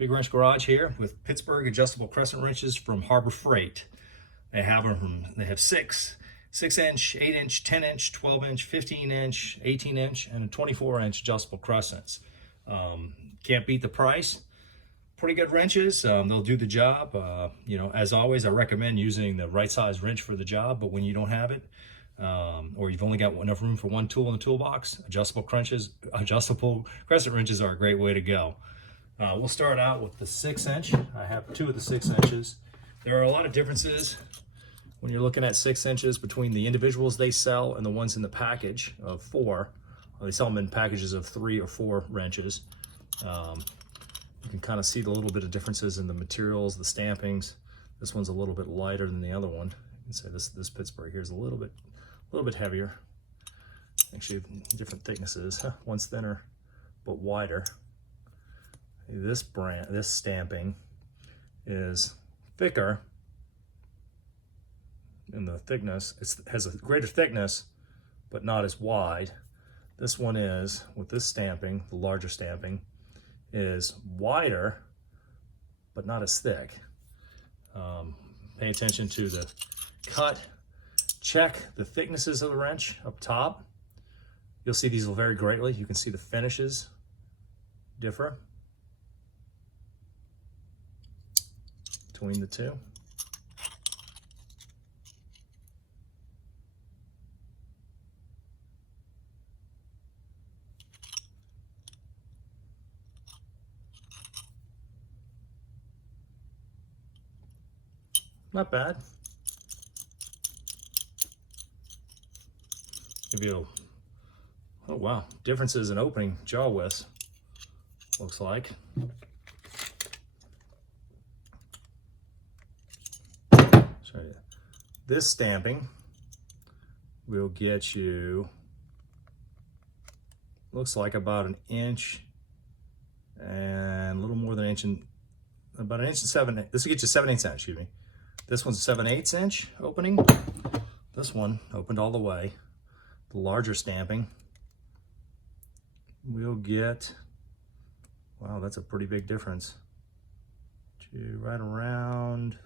Big Wrench Garage here with Pittsburgh adjustable crescent wrenches from Harbor Freight. They have them from, they have 6 inch, 8 inch, 10 inch, 12 inch, 15 inch, 18 inch, and 24 inch adjustable crescents. Can't beat the price. Pretty good wrenches. They'll do the job. You know, as always, I recommend using the right size wrench for the job, but when you don't have it, or you've only got enough room for one tool in the toolbox, adjustable crescent wrenches are a great way to go. We'll start out with the 6 inch. I have 2 of the 6 inches. There are a lot of differences when you're looking at 6 inches between the individuals they sell and the ones in the package of 4. They sell them in packages of 3 or 4 wrenches. You can kind of see the little bit of differences in the materials, the stampings. This one's a little bit lighter than the other one. You can say this Pittsburgh here is a little bit heavier. Actually, different thicknesses. One's thinner but wider. This stamping is thicker in the thickness. It has a greater thickness, but not as wide. This one is, with this stamping, the larger stamping, is wider, but not as thick. Pay attention to the cut. Check the thicknesses of the wrench up top. You'll see these will vary greatly. You can see the finishes differ between the two. Not bad. Give you oh wow, differences in opening jaw widths, looks like. Show you. This stamping will get you, looks like about 1 inch and a little more than an inch and about 1 inch and 7. This will get you 7/8 inch, excuse me. This one's a 7/8 inch opening. This one opened all the way. The larger stamping will get, wow, that's a pretty big difference. To right around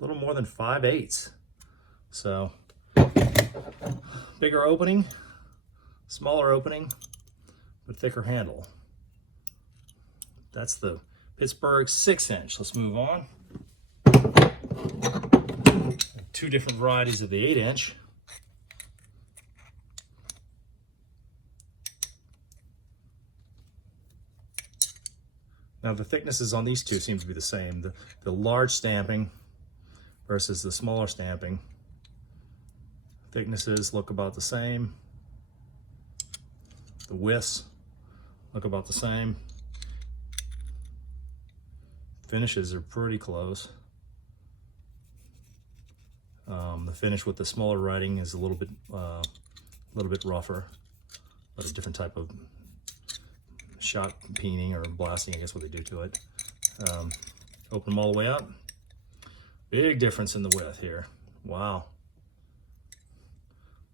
a little more than 5/8. So bigger opening, smaller opening, but thicker handle. That's the Pittsburgh 6 inch. Let's move on. 2 different varieties of the 8 inch. Now the thicknesses on these two seem to be the same. The large stamping versus the smaller stamping. Thicknesses look about the same. The widths look about the same. Finishes are pretty close. The finish with the smaller writing is a little bit rougher, but a different type of shot peening or blasting, I guess what they do to it. Open them all the way up. Big difference in the width here. Wow.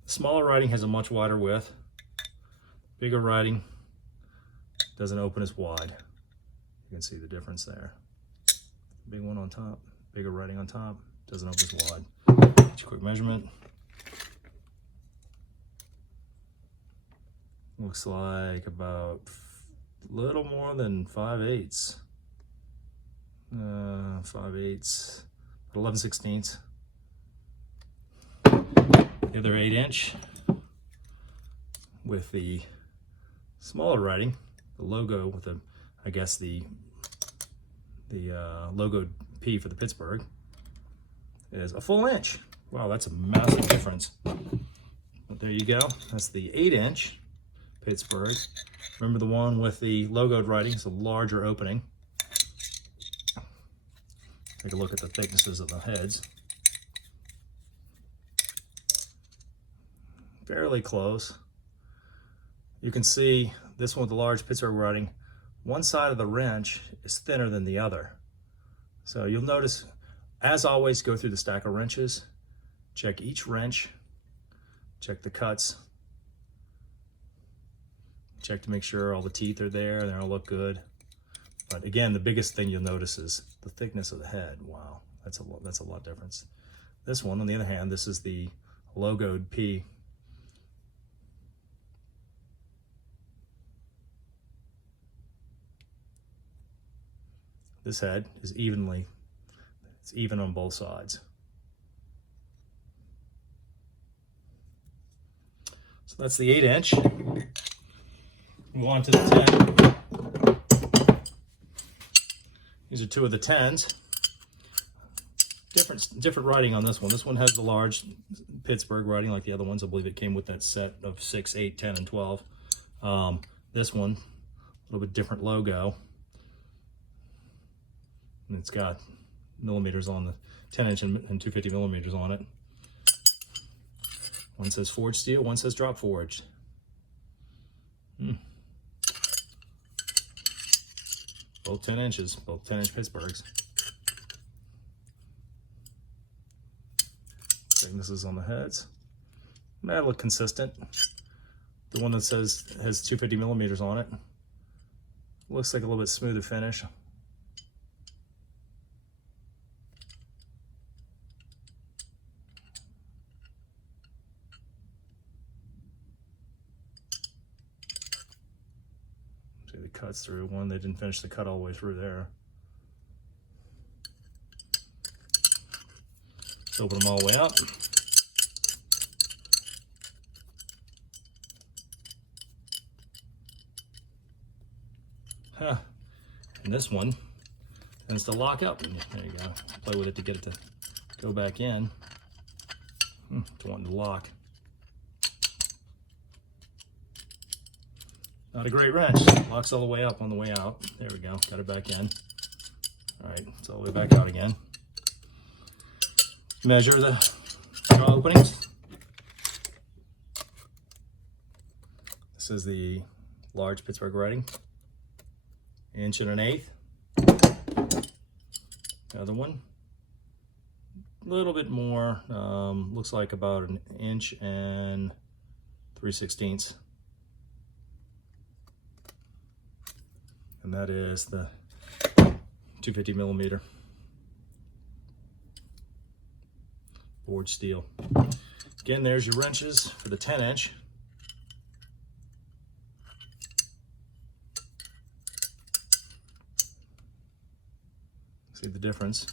The smaller writing has a much wider width. Bigger writing doesn't open as wide. You can see the difference there. Big one on top, bigger writing on top, doesn't open as wide. Just a quick measurement. Looks like about a little more than 5/8. 5/8, 11/16. The other 8 inch with the smaller writing, the logo with the, I guess the logo P for the Pittsburgh, is a full inch. Wow, that's a massive difference. But there you go. That's the 8 inch Pittsburgh. Remember the one with the logoed writing, it's a larger opening. Take a look at the thicknesses of the heads. Fairly close. You can see this one with the large Pittsburgh writing, one side of the wrench is thinner than the other. So you'll notice, as always, go through the stack of wrenches, check each wrench, check the cuts, check to make sure all the teeth are there and they all look good. But again, the biggest thing you'll notice is the thickness of the head. Wow, that's a lot difference. This one, on the other hand, this is the logoed P. This head is it's even on both sides. So that's the 8-inch. Move on to the 10. These are two of the 10s. Different writing on this one. This one has the large Pittsburgh writing like the other ones. I believe it came with that set of 6, 8, 10, and 12. This one, a little bit different logo. And it's got millimeters on the 10-inch and 250 millimeters on it. One says forged steel, one says drop forged. Both 10 inches, both 10-inch Pittsburghs. Thicknesses on the heads. They look consistent. The one that says has 250 millimeters on it looks like a little bit smoother finish. See the cuts through one. They didn't finish the cut all the way through there. Let's open them all the way up. And this one tends to lock up. There you go. Play with it to get it to go back in. It's wanting to lock. Not a great wrench. Locks all the way up on the way out. There we go. Got it back in. All right, it's all the way back out again. Measure the straw openings. This is the large Pittsburgh writing. 1 1/8. The other one, a little bit more. Looks like about 1 inch and 3/16. And that is the 250 millimeter forged steel. Again, there's your wrenches for the 10-inch. See the difference.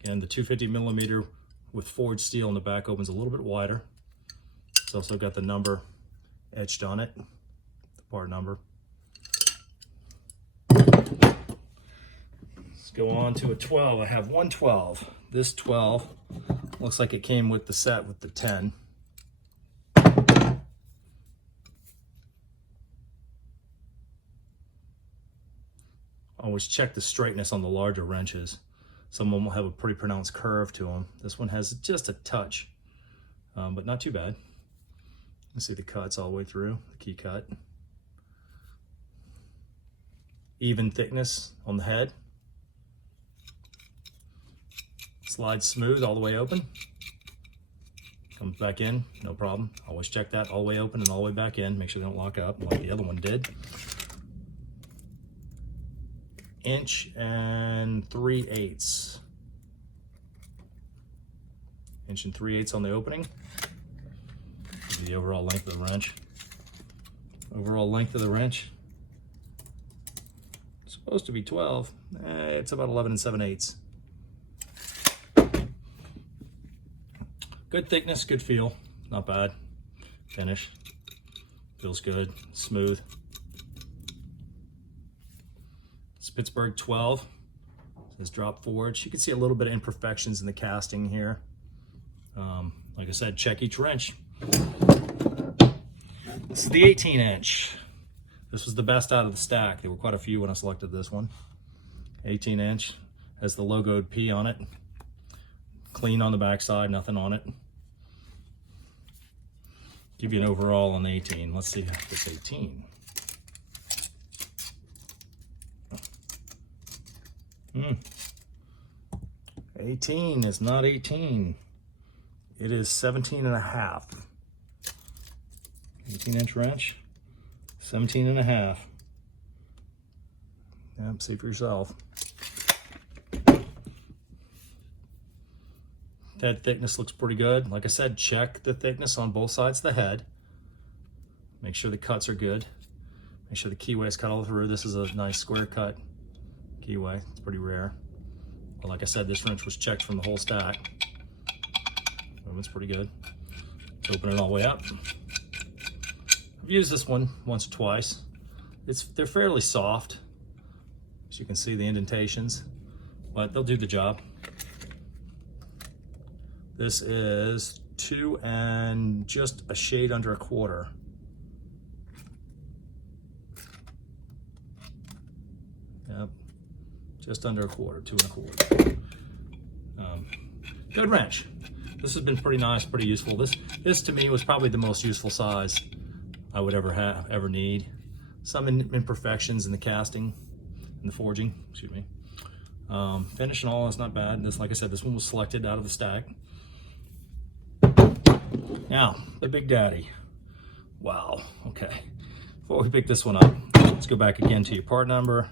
Again, the 250 millimeter with forged steel in the back opens a little bit wider. It's also got the number etched on it, the part number. Let's go on to a 12. I have one 12. This 12 looks like it came with the set with the 10. Always check the straightness on the larger wrenches. Some of them will have a pretty pronounced curve to them. This one has just a touch, but not too bad. You can see the cuts all the way through, the key cut. Even thickness on the head. Slides smooth all the way open. Comes back in, no problem. Always check that all the way open and all the way back in. Make sure they don't lock up like the other one did. 1 3/8. 1 3/8 on the opening. The overall length of the wrench. Overall length of the wrench. It's supposed to be 12. It's about 11 7/8. Good thickness, good feel. Not bad. Finish. Feels good. Smooth. It's Pittsburgh 12. It says drop forged. You can see a little bit of imperfections in the casting here. Like I said, check each wrench. This is the 18-inch. This was the best out of the stack. There were quite a few when I selected this one. 18-inch has the logoed P on it. Clean on the backside, nothing on it. Give you an overall on the 18. Let's see if it's 18. 18 is not 18. It is 17.5. 18-inch wrench, 17.5. Yep, see for yourself. Head thickness looks pretty good. Like I said, check the thickness on both sides of the head. Make sure the cuts are good. Make sure the keyway is cut all through. This is a nice square cut keyway. It's pretty rare. But like I said, this wrench was checked from the whole stack. Movement's pretty good. Let's open it all the way up. I've used this one once or twice. They're fairly soft, as you can see the indentations, but they'll do the job. This is 2 and just a shade under a quarter. Yep, just under a quarter, 2 1/4. Good wrench. This has been pretty nice, pretty useful. This to me was probably the most useful size I would ever need. Some imperfections in the casting, in the forging, excuse me. Finish and all is not bad. This, like I said, this one was selected out of the stack. Now, the Big Daddy. Wow, okay. Before we pick this one up, let's go back again to your part number.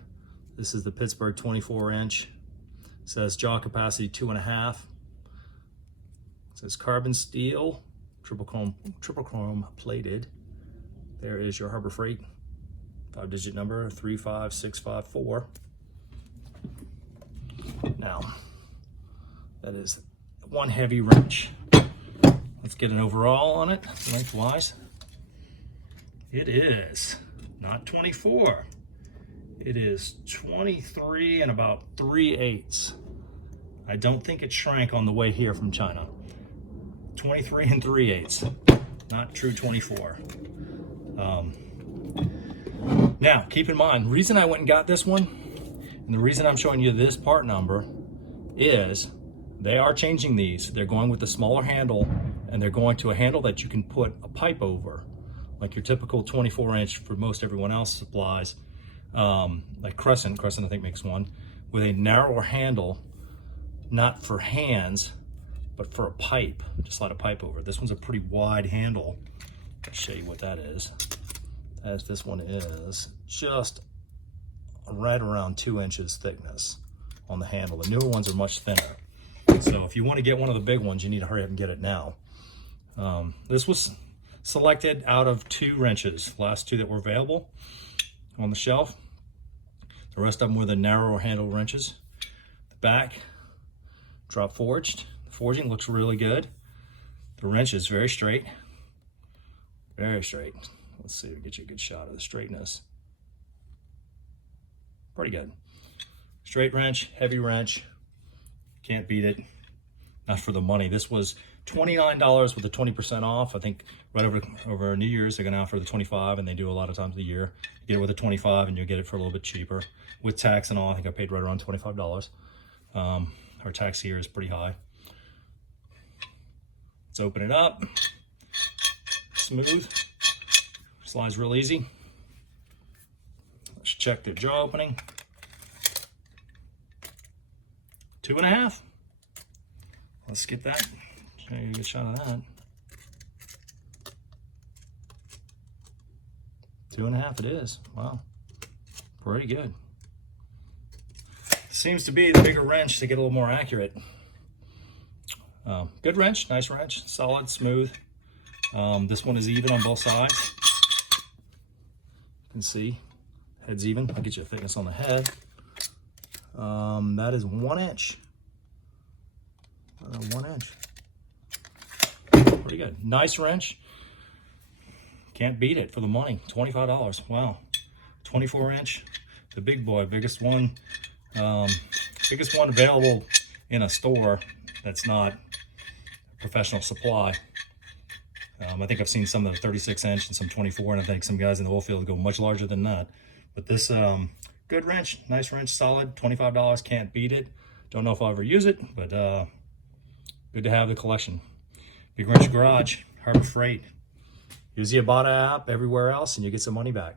This is the Pittsburgh 24-inch. It says jaw capacity 2.5. It says carbon steel, triple chrome plated. There is your Harbor Freight 5-digit number, 35654. Now, that is one heavy wrench. Let's get an overall on it, lengthwise. It is not 24. It is 23 and about 3/8. I don't think it shrank on the way here from China. 23 and 3/8, not true 24. Now, keep in mind, reason I went and got this one, and the reason I'm showing you this part number is they are changing these. They're going with the smaller handle, and they're going to a handle that you can put a pipe over, like your typical 24-inch for most everyone else supplies, like Crescent I think makes one, with a narrower handle, not for hands, but for a pipe, to slide a pipe over. This one's a pretty wide handle. I'll show you what that is. As this one is just right around 2 inches thickness on the handle. The newer ones are much thinner. So if you want to get one of the big ones, you need to hurry up and get it now. This was selected out of 2 wrenches, last 2 that were available on the shelf. The rest of them were the narrower handle wrenches. The back, drop forged. The forging looks really good. The wrench is very straight. Very straight. Let's see if we get you a good shot of the straightness. Pretty good. Straight wrench, heavy wrench. Can't beat it. Not for the money. This was $29 with the 20% off. I think right over New Year's they're going to offer the 25, and they do a lot of times a year. You get it with a 25 and you'll get it for a little bit cheaper. With tax and all, I think I paid right around $25. Our tax here is pretty high. Let's open it up. Smooth. Slides real easy. Let's check the jaw opening. 2.5. Let's skip that. Show you a good shot of that. 2.5 it is. Wow. Pretty good. Seems to be the bigger wrench to get a little more accurate. Good wrench, nice wrench, solid, smooth. This one is even on both sides. You can see, head's even. I'll get you a thickness on the head. That is 1 inch. 1 inch. Pretty good. Nice wrench. Can't beat it for the money. $25. Wow. 24-inch. The big boy, biggest one. Biggest one available in a store that's not professional supply. I think I've seen some of the 36-inch and some 24, and I think some guys in the oil field go much larger than that. But this, good wrench, nice wrench, solid, $25, can't beat it. Don't know if I'll ever use it, but good to have the collection. Big Wrench Garage, Harbor Freight. Use the Ibotta app everywhere else, and you get some money back.